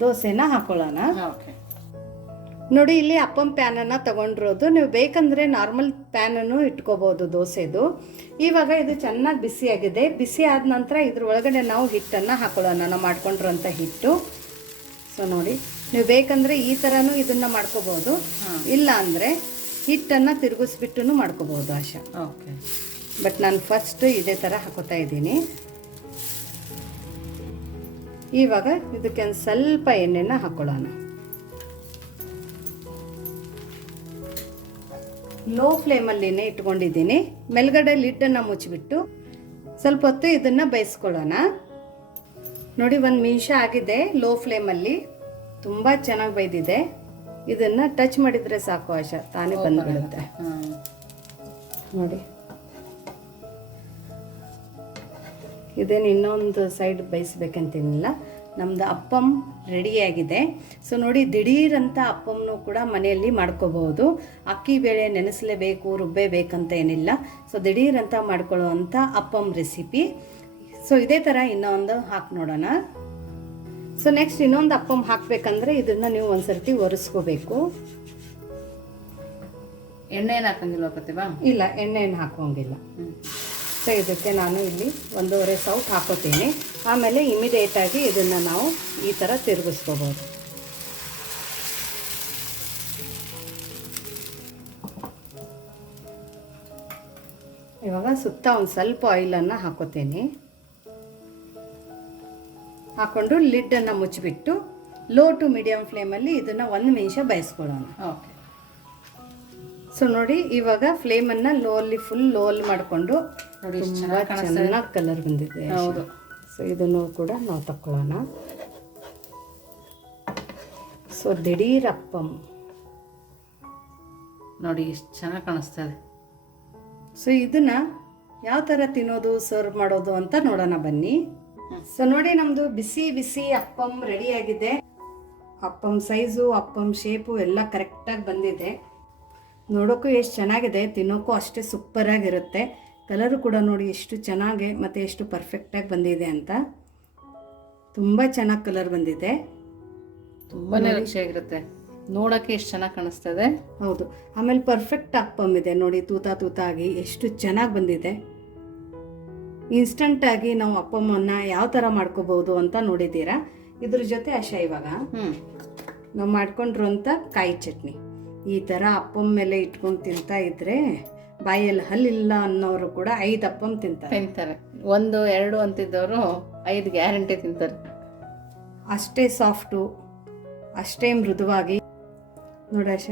ದೋಸೆನ ಹಾಕೊಳ್ಳೋಣ. ಓಕೆ ನೋಡಿ ಇಲ್ಲಿ ಅಪ್ಪಂ ಪ್ಯಾನನ್ನು ತಗೊಂಡಿರೋದು. ನೀವು ಬೇಕಂದ್ರೆ ನಾರ್ಮಲ್ ಪ್ಯಾನನ್ನು ಇಟ್ಕೋಬೋದು ದೋಸೆದು. ಇವಾಗ ಇದು ಚೆನ್ನಾಗಿ ಬಿಸಿಯಾಗಿದೆ. ಬಿಸಿ ಆದ ನಂತರ ಇದ್ರ ಒಳಗಡೆ ನಾವು ಹಿಟ್ಟನ್ನು ಹಾಕೊಳ್ಳೋಣ. ನಾವು ಮಾಡ್ಕೊಂಡಿರೋಂಥ ಹಿಟ್ಟು. ಸೊ ನೋಡಿ ನೀವು ಬೇಕಂದ್ರೆ ಈ ಥರನೂ ಇದನ್ನ ಮಾಡ್ಕೋಬಹುದು ಇಲ್ಲ ಅಂದರೆ ಹಿಟ್ಟನ್ನು ತಿರುಗಿಸ್ಬಿಟ್ಟು ಮಾಡ್ಕೋಬೋದು ಆಶ. ಓಕೆ. ಬಟ್ ನಾನು ಫಸ್ಟ್ ಇದೇ ಥರ ಹಾಕೋತಾ ಇದ್ದೀನಿ. ಇವಾಗ ಇದಕ್ಕೆ ಒಂದು ಸ್ವಲ್ಪ ಎಣ್ಣೆನ ಹಾಕೊಳ್ಳೋಣ. ಲೋ ಫ್ಲೇಮಲ್ಲಿನೇ ಇಟ್ಕೊಂಡಿದ್ದೀನಿ. ಮೇಲ್ಗಡೆ ಲಿಡ್ಡನ್ನು ಮುಚ್ಚಿಬಿಟ್ಟು ಸ್ವಲ್ಪ ಹೊತ್ತು ಇದನ್ನು ಬೇಯಿಸ್ಕೊಳ್ಳೋಣ. ನೋಡಿ ಒಂದು ನಿಮಿಷ ಆಗಿದೆ ಲೋ ಫ್ಲೇಮಲ್ಲಿ. ತುಂಬ ಚೆನ್ನಾಗಿ ಬೈದಿದೆ ಇದನ್ನು ಟಚ್ ಮಾಡಿದರೆ ಸಾಕು ಆಶಾ. ತಾನೇ ಬಂದ್ಬಿಡುತ್ತೆ. ನೋಡಿ. ಇದೇನು ಇನ್ನೊಂದು ಸೈಡ್ ಬೇಯಿಸ್ಬೇಕಂತೇನಿಲ್ಲ ನಮ್ದು ಅಪ್ಪಂ ರೆಡಿಯಾಗಿದೆ ಸೊ ನೋಡಿ ದಿಢೀರಂತ ಅಪ್ಪಮ್ಮನೂ ಕೂಡ ಮನೆಯಲ್ಲಿ ಮಾಡ್ಕೋಬಹುದು. ಅಕ್ಕಿ ಬೇಳೆ ನೆನೆಸಲೇಬೇಕು ರುಬ್ಬೇಬೇಕಂತ ಏನಿಲ್ಲ. ಸೊ ದಿಢೀರಂತ ಮಾಡ್ಕೊಳ್ಳುವಂಥ ಅಪ್ಪಂ ರೆಸಿಪಿ ಸೊ ಇದೇ ಥರ ಇನ್ನೊಂದು ಹಾಕಿ ನೋಡೋಣ. ಸೊ ನೆಕ್ಸ್ಟ್ ಇನ್ನೊಂದು ಅಪ್ಪಮ್ ಹಾಕಬೇಕಂದ್ರೆ ಇದನ್ನು ನೀವು ಒಂದ್ಸರ್ತಿ ಒರೆಸ್ಕೋಬೇಕು. ಎಣ್ಣೆನ ಏನು ಹಾಕೋತೀವಾ ಇಲ್ಲ ಎಣ್ಣೆ ಏನು ಹಾಕೋಂಗಿಲ್ಲ ಸೊ ಇದಕ್ಕೆ ನಾನು ಇಲ್ಲಿ ಒಂದೂವರೆ ಸೌಟ್ ಹಾಕೋತೀನಿ. ಆಮೇಲೆ ಇಮಿಡಿಯೇಟಾಗಿ ಇದನ್ನು ನಾವು ಈ ಥರ ತಿರುಗಿಸ್ಕೋಬೋದು. ಇವಾಗ ಸುತ್ತ ಒಂದು ಸ್ವಲ್ಪ ಆಯಿಲನ್ನು ಹಾಕೋತೀನಿ. ಹಾಕೊಂಡು ಲಿಡ್ಡನ್ನು ಮುಚ್ಚಿಬಿಟ್ಟು ಲೋ ಟು ಮೀಡಿಯಮ್ ಫ್ಲೇಮಲ್ಲಿ ಇದನ್ನು ಒಂದು ನಿಮಿಷ ಬಯಸ್ಕೊಳ್ಳೋಣ. ಓಕೆ. ಸೊ ನೋಡಿ ಇವಾಗ ಫ್ಲೇಮನ್ನು ಲೋ ಅಲ್ಲಿ ಫುಲ್ ಲೋ ಅಲ್ಲಿ ಮಾಡಿಕೊಂಡು ಚೆನ್ನಾಗಿ ಕಲರ್ ಬಂದಿದೆ. ಹೌದು. ಸೊ ಇದನ್ನು ಕೂಡ ನಾವು ತಕ್ಕೊಳ್ಳೋಣ. ಸೊ ದಿಢೀರ್ ಅಪ್ಪಂ. ನೋಡಿ ಎಷ್ಟು ಚೆನ್ನಾಗಿ ಕಾಣಿಸ್ತಾ ಇದೆ. ಸೊ ಇದನ್ನ ಯಾವ ಥರ ತಿನ್ನೋದು ಸರ್ವ್ ಮಾಡೋದು ಅಂತ ನೋಡೋಣ ಬನ್ನಿ. ಸೊ ನೋಡಿ ನಮ್ಮದು ಬಿಸಿ ಬಿಸಿ ಅಪ್ಪಂ ರೆಡಿ ಆಗಿದೆ. ಅಪ್ಪಂ ಸೈಜು ಅಪ್ಪಂ ಶೇಪು ಎಲ್ಲ ಕರೆಕ್ಟಾಗಿ ಬಂದಿದೆ. ನೋಡೋಕ್ಕೂ ಎಷ್ಟು ಚೆನ್ನಾಗಿದೆ ತಿನ್ನೋಕ್ಕೂ ಅಷ್ಟೇ ಸೂಪರಾಗಿರುತ್ತೆ ಕಲರು ಕೂಡ ನೋಡಿ ಎಷ್ಟು ಚೆನ್ನಾಗಿ ಮತ್ತು ಎಷ್ಟು ಪರ್ಫೆಕ್ಟಾಗಿ ಬಂದಿದೆ ಅಂತ. ತುಂಬ ಚೆನ್ನಾಗಿ ಕಲರ್ ಬಂದಿದೆ. ತುಂಬಾನೇ ರುಚಿಯಾಗಿರುತ್ತೆ ನೋಡೋಕ್ಕೆ ಎಷ್ಟು ಚೆನ್ನಾಗಿ ಕಾಣಿಸ್ತದೆ. ಹೌದು. ಆಮೇಲೆ ಪರ್ಫೆಕ್ಟ್ ಅಪ್ಪಮ್ ಇದೆ. ನೋಡಿ ತೂತ ಆಗಿ ಎಷ್ಟು ಚೆನ್ನಾಗಿ ಬಂದಿದೆ. ಇನ್ಸ್ಟಂಟಾಗಿ ನಾವು ಅಪ್ಪಮ್ಮನ್ನ ಯಾವ ಥರ ಮಾಡ್ಕೋಬಹುದು ಅಂತ ನೋಡಿದ್ದೀರಾ? ಇದ್ರ ಜೊತೆ ಆಶಾ ಇವಾಗ ನಾವು ಮಾಡ್ಕೊಂಡ್ರಂತ ಕಾಯಿ ಚಟ್ನಿ. ಈ ಥರ ಅಪ್ಪಮ್ಮ ಮೇಲೆ ಇಟ್ಕೊಂಡು ತಿಂತಾ ಇದ್ರೆ ಬಾಯಲ್ಲಿ ಹಲ್ಲಿಲ್ಲ ಅನ್ನೋರು ಕೂಡ ಐದು ಅಪ್ಪಮ್ ತಿಂತಾರೆ. ತಿಂತಾರೆ. ಒಂದು ಎರಡು ಅಂತಿದ್ದವರು ಐದು ಗ್ಯಾರಂಟಿ ತಿಂತಾರೆ. ಅಷ್ಟೇ ಸಾಫ್ಟು ಅಷ್ಟೇ ಮೃದುವಾಗಿ. ನೋಡಾಶ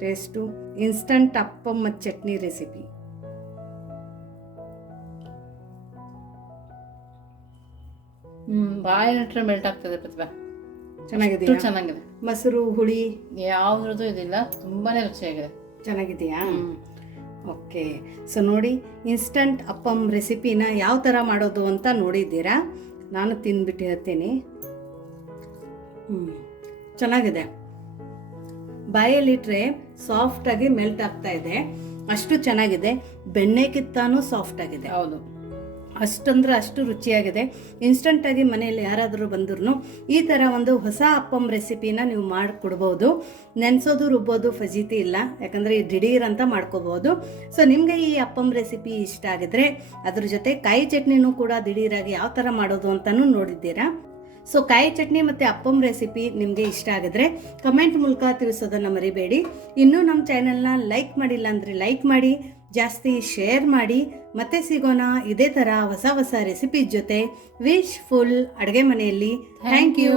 ಟೇಸ್ಟು ಇನ್ಸ್ಟಂಟ್ ಅಪ್ಪಮ್ಮ ಚಟ್ನಿ ರೆಸಿಪಿ ಹ್ಮ್ ಬಾಯಿಟ್ರೆ ಮೆಲ್ಟ್ ಆಗ್ತದೆ ಪ್ರತಿಭಾ. ಚೆನ್ನಾಗಿದೆಯಾ? ಚೆನ್ನಾಗಿದೆ. ಮೊಸರು ಹುಳಿ? ಯಾವ್ದ್ರದ್ದು ಇದಿಲ್ಲ ತುಂಬಾನೇ ರುಚಿಯಾಗಿದೆ. ಚೆನ್ನಾಗಿದೆಯಾ. ಓಕೆ. ಸೊ ನೋಡಿ ಇನ್ಸ್ಟಂಟ್ ಅಪ್ಪಮ್ ರೆಸಿಪಿನ ಯಾವ ಥರ ಮಾಡೋದು ಅಂತ ನೋಡಿದ್ದೀರಾ? ನಾನು ತಿಂದ್ಬಿಟ್ಟಿರ್ತೀನಿ ಹ್ಞೂ ಚೆನ್ನಾಗಿದೆ. ಬಾಯಲ್ಲಿಟ್ರೆ ಸಾಫ್ಟಾಗಿ ಮೆಲ್ಟ್ ಆಗ್ತಾ ಇದೆ. ಅಷ್ಟು ಚೆನ್ನಾಗಿದೆ. ಬೆಣ್ಣೆಗಿತ್ತಾನು ಸಾಫ್ಟ್ ಆಗಿದೆ. ಹೌದು. ಅಷ್ಟಂದ್ರೆ ಅಷ್ಟು ರುಚಿಯಾಗಿದೆ. ಇನ್ಸ್ಟಂಟಾಗಿ ಮನೆಯಲ್ಲಿ ಯಾರಾದರೂ ಬಂದ್ರು ಈ ಥರ ಒಂದು ಹೊಸ ಅಪ್ಪಂ ರೆಸಿಪಿನ ನೀವು ಮಾಡಿಕೊಡ್ಬೋದು. ನೆನೆಸೋದು, ರುಬ್ಬೋದು ಫಜೀತಿ ಇಲ್ಲ. ಯಾಕಂದರೆ ಈ ದಿಢೀರ್ ಅಂತ ಮಾಡ್ಕೋಬೋದು. ಸೊ ನಿಮಗೆ ಈ ಅಪ್ಪಂ ರೆಸಿಪಿ ಇಷ್ಟ ಆಗಿದ್ರೆ ಅದ್ರ ಜೊತೆ ಕಾಯಿ ಚಟ್ನಿನೂ ಕೂಡ ದಿಢೀರಾಗಿ ಯಾವ ಥರ ಮಾಡೋದು ಅಂತಲೂ ನೋಡಿದ್ದೀರಾ? ಸೊ ಕಾಯಿ ಚಟ್ನಿ ಮತ್ತು ಅಪ್ಪಂ ರೆಸಿಪಿ ನಿಮಗೆ ಇಷ್ಟ ಆಗಿದ್ರೆ ಕಮೆಂಟ್ ಮೂಲಕ ತಿಳಿಸೋದನ್ನು ಮರಿಬೇಡಿ. ಇನ್ನೂ ನಮ್ಮ ಚಾನೆಲ್ನ ಲೈಕ್ ಮಾಡಿಲ್ಲ ಅಂದರೆ ಲೈಕ್ ಮಾಡಿ. ಜಾಸ್ತಿ ಶೇರ್ ಮಾಡಿ, ಮತ್ತೆ ಸಿಗೋಣ ಇದೇ ಥರ ಹೊಸ ಹೊಸ ರೆಸಿಪಿ ಜೊತೆ ವಿಶ್ ಫುಲ್ ಅಡುಗೆ ಮನೆಯಲ್ಲಿ. Thank you